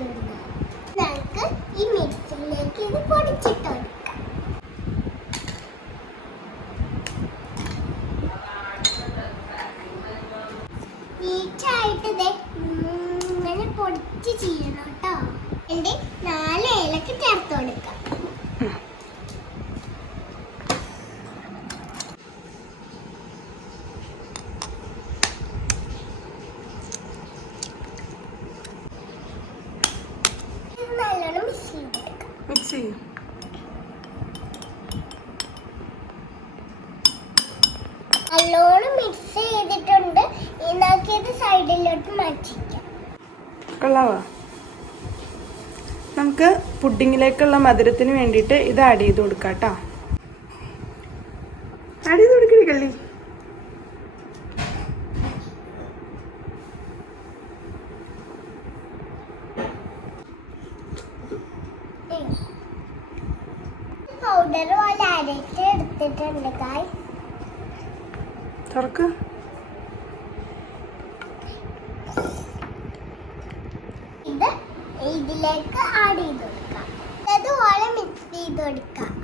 കൊടുക്കാം. നമുക്ക് ഈ മിക്സിയിലേക്ക് ഇത് പൊടിച്ചിട്ട് കൊടുക്കാം. നീറ്റായിട്ട് ഇങ്ങനെ പൊടിച്ച് ചെയ്യണം കേട്ടോ. എൻ്റെ 4 ഏലക്ക ചേർത്ത് കൊടുക്കാം. നല്ലോണം മിക്സ് ചെയ്യും. നല്ലോണം മിക്സ് ചെയ്തിട്ടുണ്ട്. ഇതിനാക്കിയത് സൈഡിലോട്ട് മാറ്റിക്കാം. കൊള്ളാവോ? നമുക്ക് പുഡിങ്ങിലേക്കുള്ള മധുരത്തിന് വേണ്ടിയിട്ട് ഇത് ആഡ് ചെയ്ത് കൊടുക്കാം കേട്ടോ. ആഡ് ചെയ്ത് കൊടുക്കണേ കള്ളി. പൗഡർ പോലെ അരച്ച് എടുത്തിട്ടുണ്ട് കായ്. തുറക്ക്. ഇത് ഇതിലേക്ക് ആഡ് ചെയ്ത് കൊടുക്കാം. അതുപോലെ മിക്സ് ചെയ്ത് കൊടുക്കാം.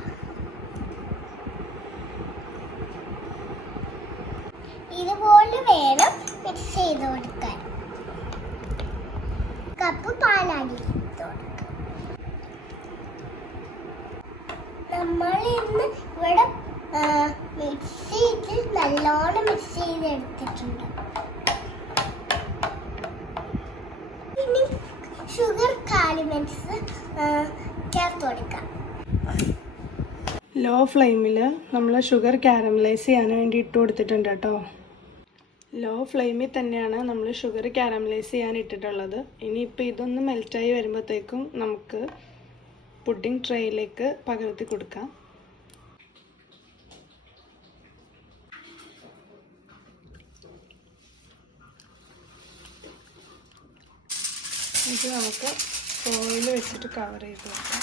ഇതുപോലെ വേണം മിക്സ് ചെയ്ത് കൊടുക്കാൻ. കപ്പ് പാലാടി കൊടുക്കാം. നമ്മൾ ഇന്ന് ഇവിടെ മിക്സ് ചെയ്ത് നല്ലോണം മിക്സ് ചെയ്ത് എടുത്തിട്ടുണ്ട്. ഇനി ഷുഗർ കാലിമെന്റ്സ് ചേർത്ത് കൊടുക്കാം. ലോ ഫ്ലെയിമിൽ നമ്മൾ ഷുഗർ കാരമലൈസ് ചെയ്യാൻ വേണ്ടി ഇട്ട് കൊടുത്തിട്ടുണ്ട് കേട്ടോ. ലോ ഫ്ലെയിമിൽ തന്നെയാണ് നമ്മൾ ഷുഗർ കാരമലൈസ് ചെയ്യാൻ ഇട്ടിട്ടുള്ളത്. ഇനിയിപ്പോൾ ഇതൊന്ന് മെൽറ്റായി വരുമ്പോഴത്തേക്കും നമുക്ക് പുഡിംഗ് ട്രേയിലേക്ക് പകർത്തി കൊടുക്കാം. ഇത് നമുക്ക് ഫോയിൽ വെച്ചിട്ട് കവർ ചെയ്ത് കൊടുക്കാം.